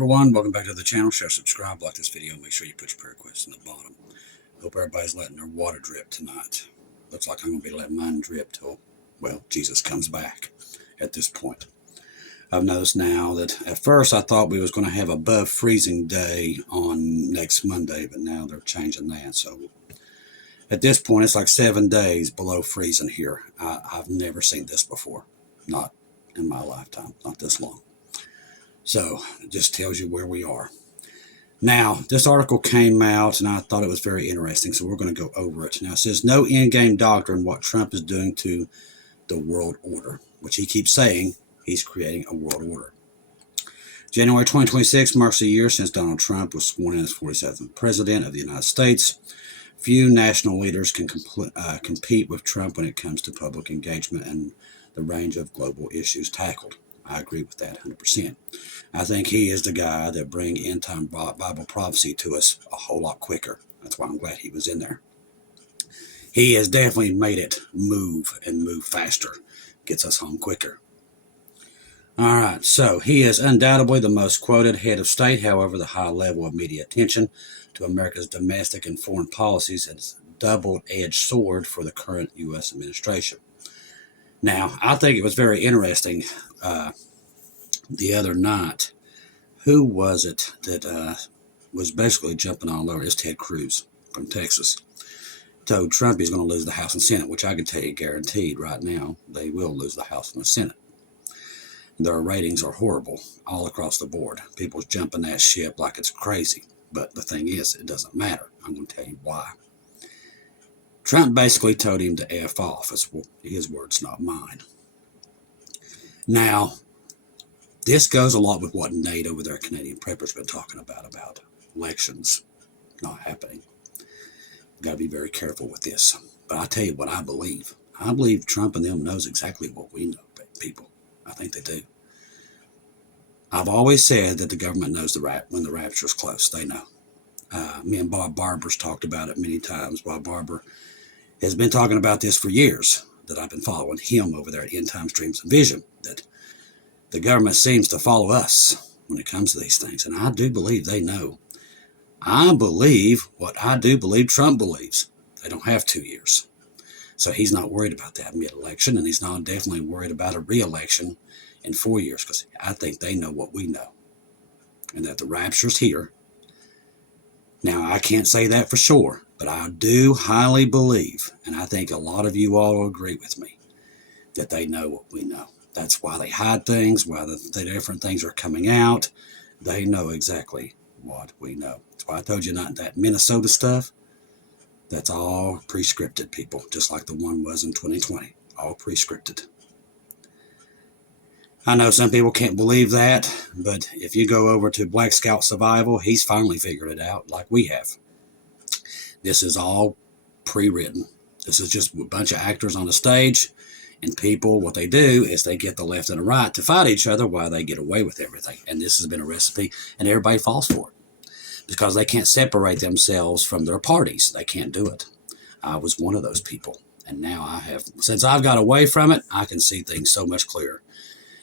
everyone, welcome back to the channel. Share, subscribe, like this video, make sure you put your prayer requests in the bottom. Hope everybody's letting their water drip tonight. Looks like I'm going to be letting mine drip till, well, Jesus comes back at this point. I've noticed now that at first I thought we was going to have above freezing day on next Monday, but now they're changing that. So at this point, it's like 7 days below freezing here. I've never seen this before, not in my lifetime, not this long. So it just tells you where we are. Now, this article came out, and I thought it was very interesting, so we're going to go over it. Now, it says, no endgame doctrine, what Trump is doing to the world order, which he keeps saying he's creating a world order. January 2026 marks a year since Donald Trump was sworn in as 47th President of the United States. Few national leaders can compete with Trump when it comes to public engagement and the range of global issues tackled. I agree with that 100%. I think he is the guy that brings end-time Bible prophecy to us a whole lot quicker. That's why I'm glad he was in there. He has definitely made it move and move faster. Gets us home quicker. All right, so he is undoubtedly the most quoted head of state. However, the high level of media attention to America's domestic and foreign policies is a double-edged sword for the current U.S. administration. Now, I think it was very interesting the other night. Who was it that was basically jumping all over? It's Ted Cruz from Texas. Told Trump he's going to lose the House and Senate, which I can tell you guaranteed right now they will lose the House and the Senate. Their ratings are horrible all across the board. People's jumping that ship like it's crazy. But the thing is, it doesn't matter. I'm going to tell you why. Trump basically told him to F off. It's his words, not mine. Now, this goes a lot with what Nate over there, Canadian Prepper's been talking about elections not happening. We've got to be very careful with this. But I'll tell you what I believe. I believe Trump and them knows exactly what we know, people. I think they do. I've always said that the government knows when the rapture is close. They know. Me and Bob Barber's talked about it many times. Bob Barber has been talking about this for years, that I've been following him over there at End Time Streams and Vision, that the government seems to follow us when it comes to these things. And I do believe they know. I believe what I do believe Trump believes. They don't have 2 years. So he's not worried about that mid-election, and he's not definitely worried about a re-election in 4 years, because I think they know what we know, and that the rapture's here. Now, I can't say that for sure, but I do highly believe, and I think a lot of you all will agree with me, that they know what we know. That's why they hide things, why the different things are coming out. They know exactly what we know. That's why I told you not that Minnesota stuff. That's all pre-scripted, people, just like the one was in 2020. All pre-scripted. I know some people can't believe that, but if you go over to Black Scout Survival, he's finally figured it out like we have. This is all pre-written. This is just a bunch of actors on the stage, and people, what they do is they get the left and the right to fight each other while they get away with everything. And this has been a recipe, and everybody falls for it because they can't separate themselves from their parties. They can't do it. I was one of those people, and now I have. Since I've got away from it, I can see things so much clearer.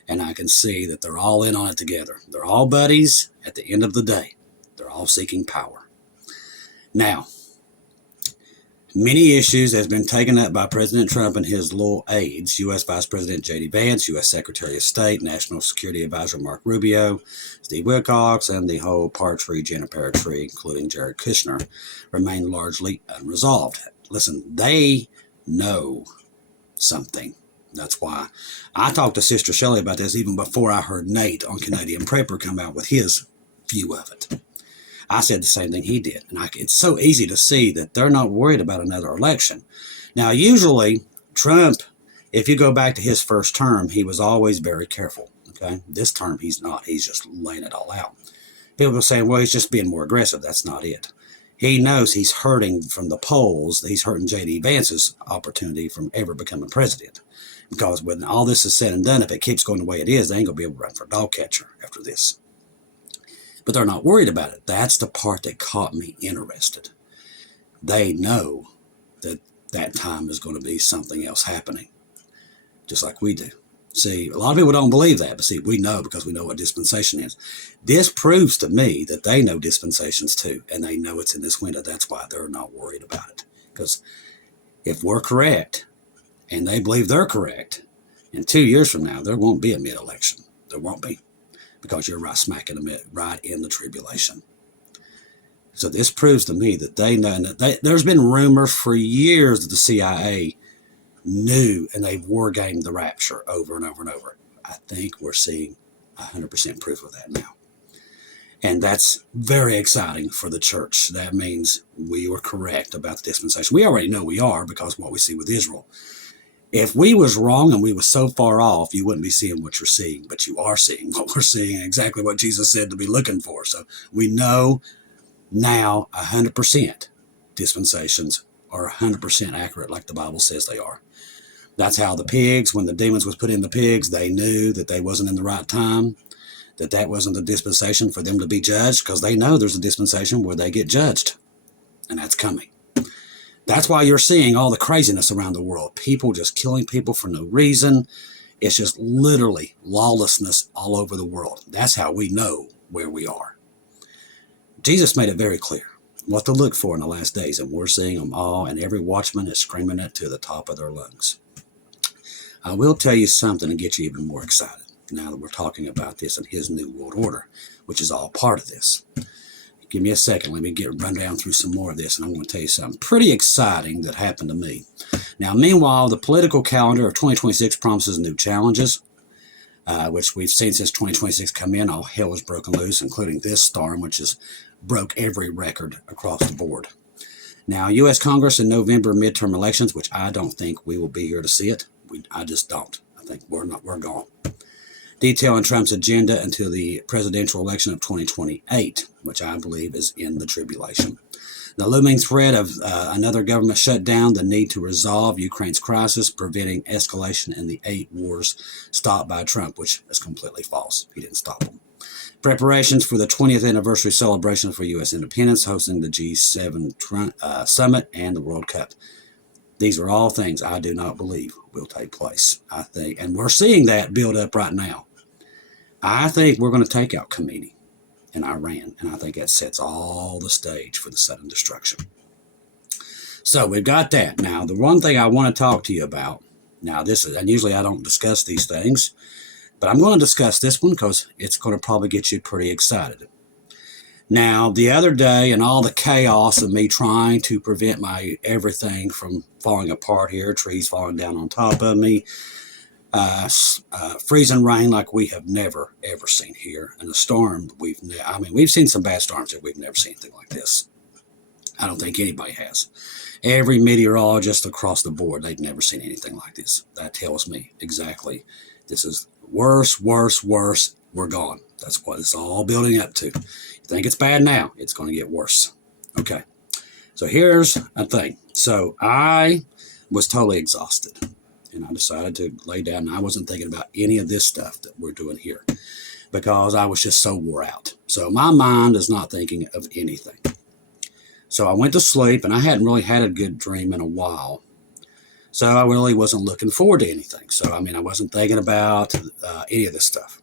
And I can see that they're all in on it together. They're all buddies at the end of the day. They're all seeking power. Now, many issues has been taken up by President Trump and his loyal aides, U.S. Vice President J.D. Vance, U.S. Secretary of State, National Security Advisor Mark Rubio, Steve Wilcox, and the whole Partree Juniper tree, including Jared Kushner, remain largely unresolved. Listen, they know something. That's why I talked to Sister Shelley about this even before I heard Nate on Canadian Prepper come out with his view of it. I said the same thing he did. And it's so easy to see that they're not worried about another election. Now, usually, Trump, if you go back to his first term, he was always very careful. Okay, this term, he's not. He's just laying it all out. People are saying, well, he's just being more aggressive. That's not it. He knows he's hurting from the polls. He's hurting J.D. Vance's opportunity from ever becoming president. Because when all this is said and done, if it keeps going the way it is, they ain't going to be able to run for dog catcher after this. But they're not worried about it. That's the part that caught me interested. They know that that time is going to be something else happening, just like we do. See, a lot of people don't believe that, but see, we know because we know what dispensation is. This proves to me that they know dispensations too, and they know it's in this window. That's why they're not worried about it. Because if we're correct, and they believe they're correct, in 2 years from now, there won't be a mid-election. There won't be, because you're right smack in the mid, right in the tribulation. So this proves to me that they know. That there's been rumors for years that the CIA knew, and they've wargamed the rapture over and over and over. I think we're seeing 100% proof of that now. And that's very exciting for the church. That means we were correct about the dispensation. We already know we are because of what we see with Israel. If we was wrong and we were so far off, you wouldn't be seeing what you're seeing. But you are seeing what we're seeing, and exactly what Jesus said to be looking for. So we know now 100% dispensations are 100% accurate like the Bible says they are. That's how the pigs, when the demons was put in the pigs, they knew that they wasn't in the right time, that wasn't the dispensation for them to be judged, because they know there's a dispensation where they get judged, and that's coming. That's why you're seeing all the craziness around the world. People just killing people for no reason. It's just literally lawlessness all over the world. That's how we know where we are. Jesus made it very clear what to look for in the last days, and we're seeing them all, and every watchman is screaming it to the top of their lungs. I will tell you something to get you even more excited now that we're talking about this and his new world order, which is all part of this. Give me a second. Let me run down through some more of this, and I'm going to tell you something pretty exciting that happened to me. Now, meanwhile, the political calendar of 2026 promises new challenges, which we've seen since 2026 come in. All hell is broken loose, including this storm, which has broke every record across the board. Now, U.S. Congress in November midterm elections, which I don't think we will be here to see it. I just don't. I think we're gone. Detailing Trump's agenda until the presidential election of 2028, which I believe is in the tribulation. The looming threat of another government shutdown, the need to resolve Ukraine's crisis, preventing escalation in the 8 wars stopped by Trump, which is completely false. He didn't stop them. Preparations for the 20th anniversary celebration for U.S. independence, hosting the G7 summit and the World Cup. These are all things I do not believe will take place. I think, and we're seeing that build up right now. I think we're going to take out Khomeini in Iran, and I think that sets all the stage for the sudden destruction. So we've got that. Now, the one thing I want to talk to you about, now this is, and usually I don't discuss these things, but I'm going to discuss this one because it's going to probably get you pretty excited. Now, the other day, and all the chaos of me trying to prevent my everything from falling apart here, trees falling down on top of me, freezing rain like we have never, ever seen here, and a storm we've seen some bad storms that we've never seen anything like this. I don't think anybody has. Every meteorologist across the board, they've never seen anything like this. That tells me exactly this is worse, worse, worse. We're gone. That's what it's all building up to. You think it's bad now, it's going to get worse. Okay, so here's a thing. So I was totally exhausted, and I decided to lay down, and I wasn't thinking about any of this stuff that we're doing here because I was just so wore out. So my mind is not thinking of anything. So I went to sleep, and I hadn't really had a good dream in a while. So I really wasn't looking forward to anything. So, I wasn't thinking about any of this stuff.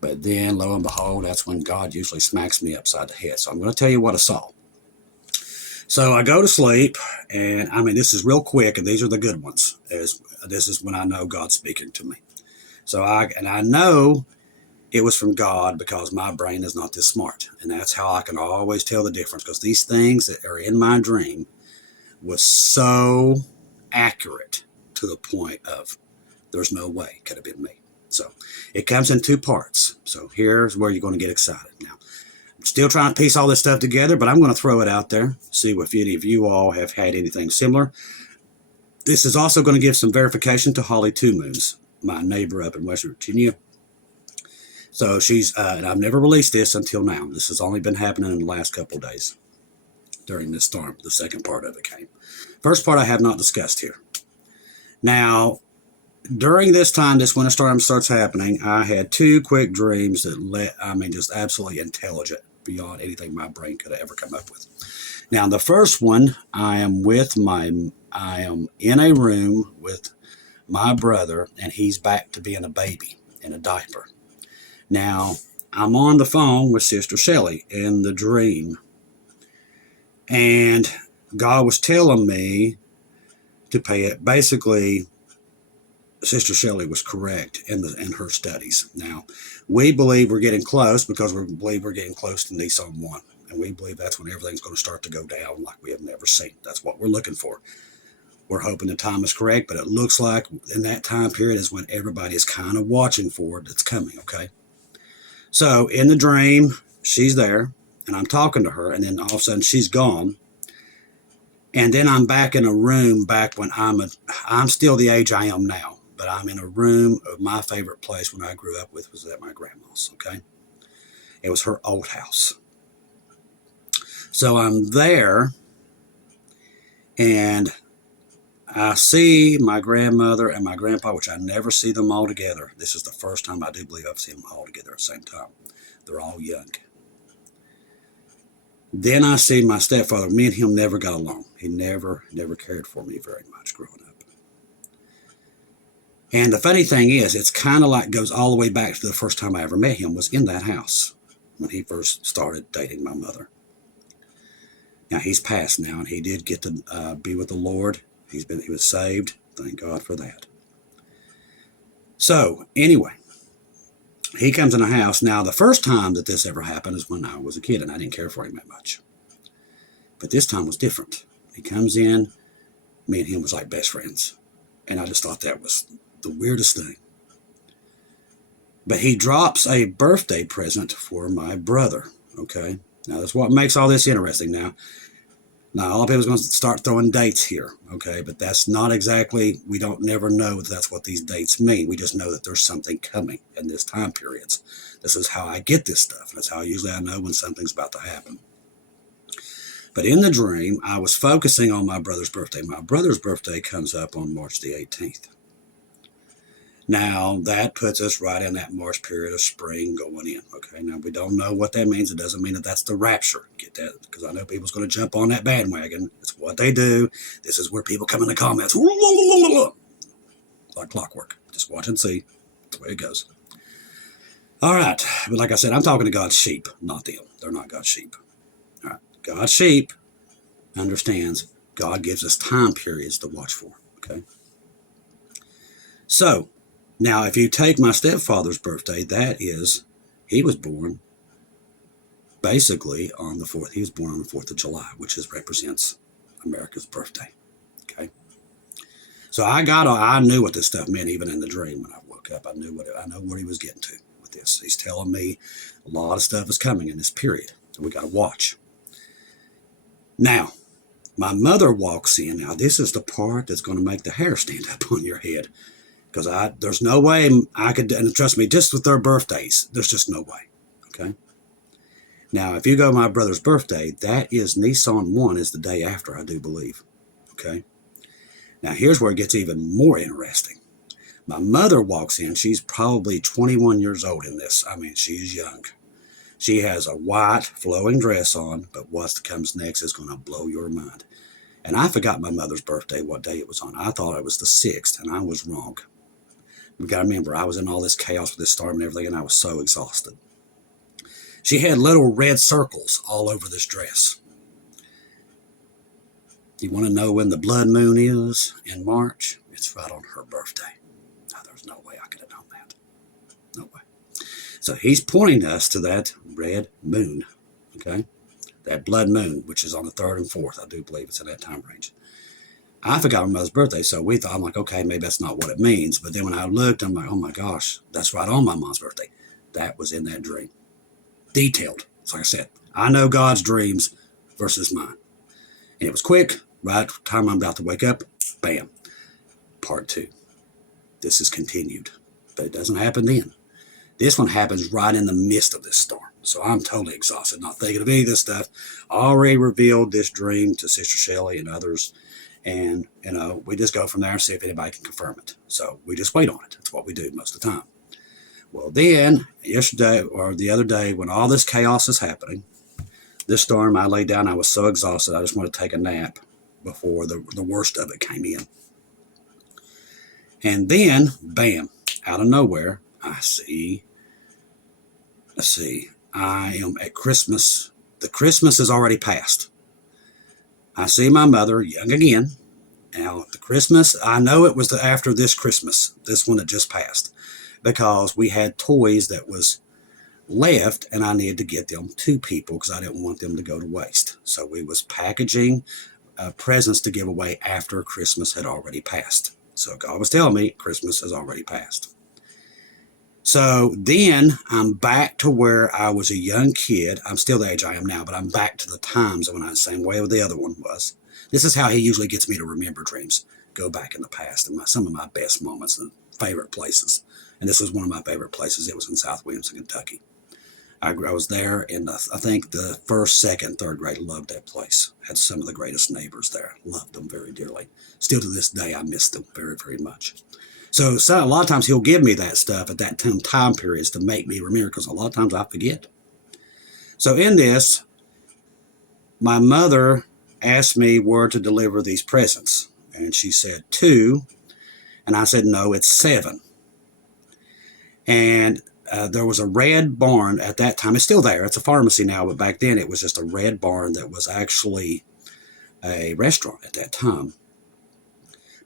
But then, lo and behold, that's when God usually smacks me upside the head. So I'm going to tell you what I saw. So I go to sleep, and this is real quick, and these are the good ones. This is when I know God's speaking to me. So I know it was from God because my brain is not this smart. And that's how I can always tell the difference, because these things that are in my dream was so accurate to the point of there's no way it could have been me. So it comes in 2 parts. So here's where you're going to get excited. Now, I'm still trying to piece all this stuff together, but I'm going to throw it out there, see if any of you all have had anything similar. This is also going to give some verification to Holly Two Moons, my neighbor up in West Virginia. So she's, and I've never released this until now. This has only been happening in the last couple of days during this storm. The second part of it came. First part I have not discussed here. Now, during this time, this winter storm starts happening, I had 2 quick dreams that just absolutely intelligent beyond anything my brain could have ever come up with. Now, the first one, I am in a room with my brother, and he's back to being a baby in a diaper. Now, I'm on the phone with Sister Shelley in the dream, and God was telling me to pay it. Basically, Sister Shelley was correct in her studies. Now, we believe we're getting close because we believe we're getting close to Nissan 1. And we believe that's when everything's going to start to go down like we have never seen. That's what we're looking for. We're hoping the time is correct, but it looks like in that time period is when everybody is kind of watching for it that's coming, okay? So in the dream, she's there, and I'm talking to her, and then all of a sudden she's gone. And then I'm back in a room back when I'm still the age I am now. But I'm in a room of my favorite place when I grew up with was at my grandma's, okay? It was her old house. So I'm there, and I see my grandmother and my grandpa, which I never see them all together. This is the first time I do believe I've seen them all together at the same time. They're all young. Then I see my stepfather. Me and him never got along. He never cared for me very much growing up. And the funny thing is, it's kind of like goes all the way back to the first time I ever met him was in that house when he first started dating my mother. Now, he's passed now, and he did get to be with the Lord. He was saved. Thank God for that. So, anyway, he comes in the house. Now, the first time that this ever happened is when I was a kid, and I didn't care for him that much. But this time was different. He comes in. Me and him was like best friends. And I just thought that was the weirdest thing. But he drops a birthday present for my brother, okay? Now, that's what makes all this interesting. Now, all people's going to start throwing dates here, okay? But that's not exactly, we don't never know that that's what these dates mean. We just know that there's something coming in this time periods. This is how I get this stuff. That's how usually I know when something's about to happen. But in the dream, I was focusing on my brother's birthday. My brother's birthday comes up on March the 18th. Now, that puts us right in that March period of spring going in, okay? Now, we don't know what that means. It doesn't mean that that's the rapture. Get that? Because I know people's going to jump on that bandwagon. It's what they do. This is where people come in the comments. Like clockwork. Just watch and see. That's the way it goes. All right. But like I said, I'm talking to God's sheep, not them. They're not God's sheep. All right. God's sheep understands God gives us time periods to watch for, okay? So, now, if you take my stepfather's birthday, he was born basically on the 4th. He was born on the 4th of July, which represents America's birthday. Okay. So I knew what this stuff meant even in the dream when I woke up. I know what he was getting to with this. He's telling me a lot of stuff is coming in this period. So we got to watch. Now, my mother walks in. Now, this is the part that's going to make the hair stand up on your head. Because there's no way I could, and trust me, just with their birthdays, there's just no way, okay? Now, if you go to my brother's birthday, that is Nissan 1 is the day after, I do believe, okay? Now, here's where it gets even more interesting. My mother walks in. She's probably 21 years old in this. I mean, she's young. She has a white flowing dress on, but what comes next is going to blow your mind. And I forgot my mother's birthday, what day it was on. I thought it was the 6th, and I was wrong. You got to remember, I was in all this chaos with this storm and everything, and I was so exhausted. She had little red circles all over this dress. You want to know when the blood moon is in March? It's right on her birthday. Now, there's no way I could have known that. No way. So he's pointing us to that red moon, okay? That blood moon, which is on the 3rd and 4th. I do believe it's in that time range. I forgot my mother's birthday, so I'm like, okay, maybe that's not what it means. But then when I looked, I'm like, oh my gosh, that's right on my mom's birthday. That was in that dream. Detailed. So like I said, I know God's dreams versus mine. And it was quick. Right time I'm about to wake up, bam. Part 2. This is continued. But it doesn't happen then. This one happens right in the midst of this storm. So I'm totally exhausted, not thinking of any of this stuff. I already revealed this dream to Sister Shelley and others. And, we just go from there and see if anybody can confirm it. So we just wait on it. That's what we do most of the time. Well, then, yesterday or the other day, when all this chaos is happening, this storm, I laid down. I was so exhausted. I just wanted to take a nap before the worst of it came in. And then, bam, out of nowhere, I see, let's see, I am at Christmas. The Christmas is already passed. I see my mother, young again. Now, the Christmas, I know it was after this Christmas, this one that just passed, because we had toys that was left, and I needed to get them to people because I didn't want them to go to waste. So we was packaging presents to give away after Christmas had already passed. So God was telling me Christmas has already passed. So then I'm back to where I was a young kid. I'm still the age I am now, but I'm back to the times when I was the same way the other one was. This is how he usually gets me to remember dreams. Go back in the past and some of my best moments and favorite places. And this was one of my favorite places. It was in South Williamson, Kentucky. I was there in, I think, the first, second, third grade. Loved that place. Had some of the greatest neighbors there. Loved them very dearly. Still to this day, I miss them very, very much. So a lot of times he'll give me that stuff at that time periods to make me remember, because a lot of times I forget. So in this, my mother asked me where to deliver these presents. And she said 2. And I said, no, it's 7. And there was a red barn at that time. It's still there. It's a pharmacy now, but back then it was just a red barn that was actually a restaurant at that time.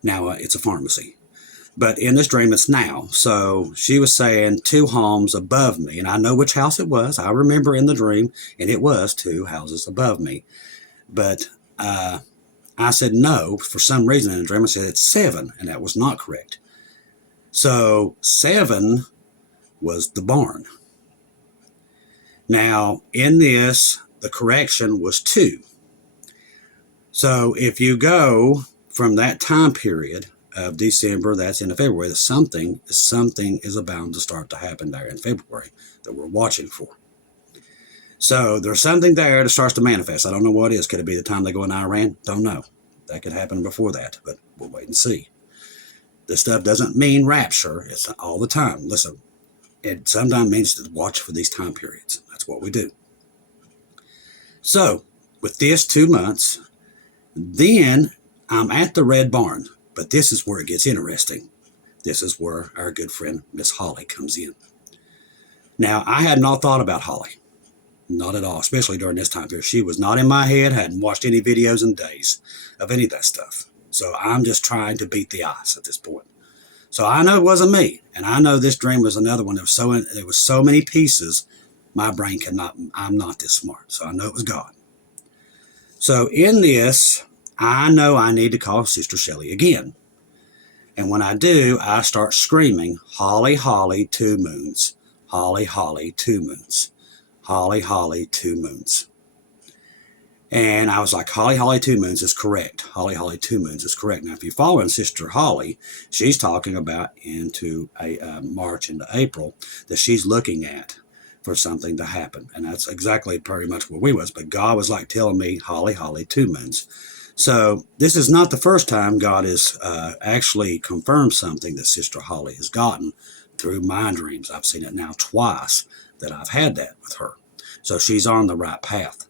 Now it's a pharmacy. But in this dream, it's now. So she was saying 2 homes above me. And I know which house it was. I remember in the dream, and it was 2 houses above me. But I said no. For some reason in the dream, I said it's 7, and that was not correct. So 7 was the barn. Now, in this, the correction was 2. So if you go from that time period of December, that's into February, something is bound to start to happen there in February that we're watching for. So there's something there that starts to manifest. I don't know what it is. Could it be the time they go in Iran? Don't know. That could happen before that, but we'll wait and see. This stuff doesn't mean rapture. It's all the time. Listen, it sometimes means to watch for these time periods. That's what we do. So with this 2 months, then I'm at the red barn. But this is where it gets interesting. This is where our good friend Miss Holly comes in. Now, I had not thought about Holly. Not at all, especially during this time period. She was not in my head. Hadn't watched any videos in days of any of that stuff. So I'm just trying to beat the odds at this point. So I know it wasn't me. And I know this dream was another one. There was so many pieces, my brain cannot, I'm not this smart. So I know it was God. So in this, I know I need to call Sister Shelley again. And when I do, I start screaming, Holly, Holly, 2 moons. Holly, Holly, 2 moons. Holly, Holly, 2 moons. And I was like, Holly, Holly, 2 moons is correct. Holly, Holly, 2 moons is correct. Now, if you follow in Sister Holly, she's talking about into a March into April that she's looking at for something to happen. And that's exactly pretty much where we was. But God was like telling me, Holly, Holly, 2 moons. So this is not the first time God has actually confirmed something that Sister Holly has gotten through my dreams. I've seen it now twice that I've had that with her. So she's on the right path,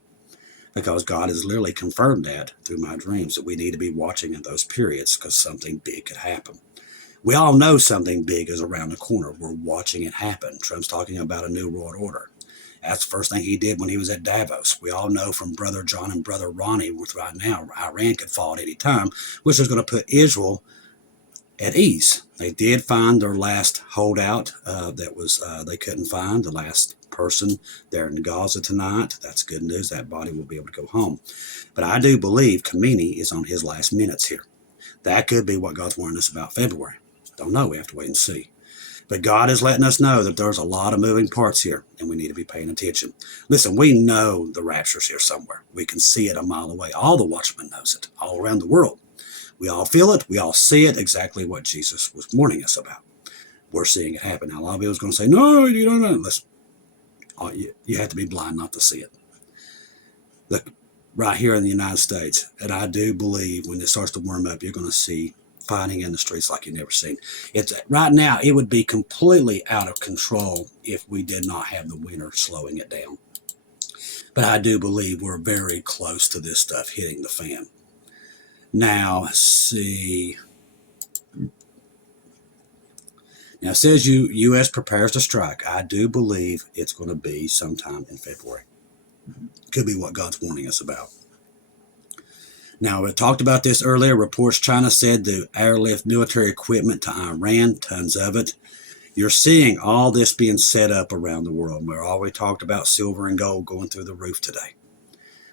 because God has literally confirmed that through my dreams, that we need to be watching in those periods because something big could happen. We all know something big is around the corner. We're watching it happen. Trump's talking about a new world order. That's the first thing he did when he was at Davos. We all know from Brother John and Brother Ronnie, with right now, Iran could fall at any time, which is going to put Israel at ease. They did find their last holdout that was they couldn't find, the last person there in Gaza tonight. That's good news. That body will be able to go home. But I do believe Khomeini is on his last minutes here. That could be what God's warning us about February. Don't know. We have to wait and see. But God is letting us know that there's a lot of moving parts here, and we need to be paying attention. Listen, we know the rapture's here somewhere. We can see it a mile away. All the watchmen knows it, all around the world. We all feel it. We all see it, exactly what Jesus was warning us about. We're seeing it happen. Now, a lot of people is going to say, no, you don't know. Listen, you have to be blind not to see it. Look, right here in the United States, and I do believe when it starts to warm up, you're going to see fighting in the streets like you've never seen. It's right now, it would be completely out of control if we did not have the winter slowing it down. But I do believe we're very close to this stuff hitting the fan. Now, let's see. Now, it says U.S. prepares to strike. I do believe it's going to be sometime in February. Could be what God's warning us about. Now, we talked about this earlier. Reports China said to airlift military equipment to Iran, tons of it. You're seeing all this being set up around the world. We already talked about silver and gold going through the roof today.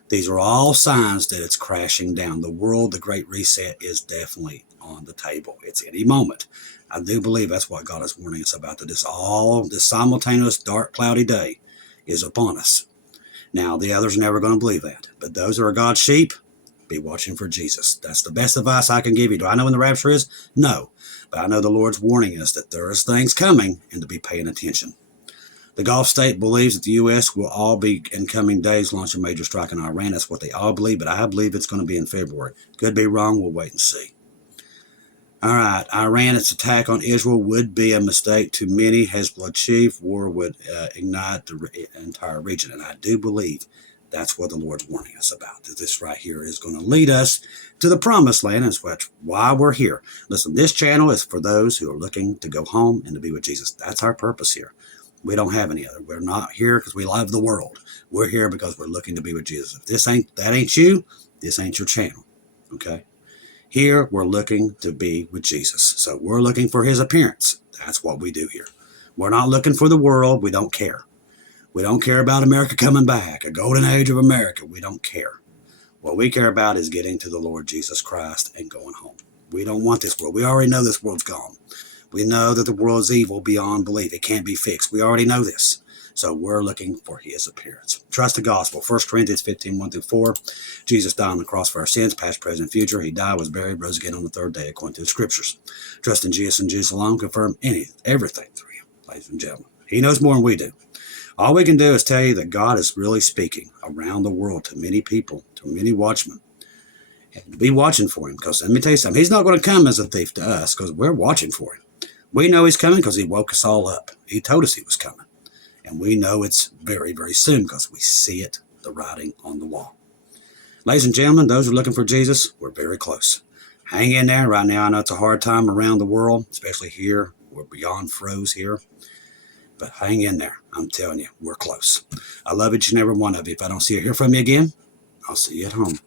These are all signs that it's crashing down. The world, the Great Reset, is definitely on the table. It's any moment. I do believe that's what God is warning us about, that this simultaneous dark, cloudy day is upon us. Now, the others are never going to believe that. But those who are God's sheep, be watching for Jesus. That's the best advice I can give you. Do I know when the rapture is? No. But I know the Lord's warning us that there is things coming and to be paying attention. The Gulf state believes that the U.S. will all be in coming days launch a major strike in Iran. That's what they all believe, but I believe it's going to be in February. Could be wrong. We'll wait and see. All right. Iran, its attack on Israel would be a mistake to many. Hezbollah chief, war would ignite the entire region. And I do believe that's what the Lord's warning us about. That this right here is going to lead us to the promised land. And that's why we're here. Listen, this channel is for those who are looking to go home and to be with Jesus. That's our purpose here. We don't have any other. We're not here because we love the world. We're here because we're looking to be with Jesus. If that ain't you, this ain't your channel. Okay? Here, we're looking to be with Jesus. So we're looking for his appearance. That's what we do here. We're not looking for the world. We don't care. We don't care about America coming back, a golden age of America. We don't care. What we care about is getting to the Lord Jesus Christ and going home. We don't want this world. We already know this world's gone. We know that the world is evil beyond belief. It can't be fixed. We already know this. So we're looking for his appearance. Trust the gospel. 1 Corinthians 15, 1-4. Jesus died on the cross for our sins, past, present, future. He died, was buried, rose again on the third day, according to the scriptures. Trust in Jesus and Jesus alone. Confirm everything through him, ladies and gentlemen. He knows more than we do. All we can do is tell you that God is really speaking around the world to many people, to many watchmen. And be watching for him, because let me tell you something. He's not going to come as a thief to us, because we're watching for him. We know he's coming because he woke us all up. He told us he was coming. And we know it's very, very soon because we see it, the writing on the wall. Ladies and gentlemen, those who are looking for Jesus, we're very close. Hang in there. Right now, I know it's a hard time around the world, especially here. We're beyond froze here. But hang in there. I'm telling you, we're close. I love each and every one of you. If I don't see or hear from you again, I'll see you at home.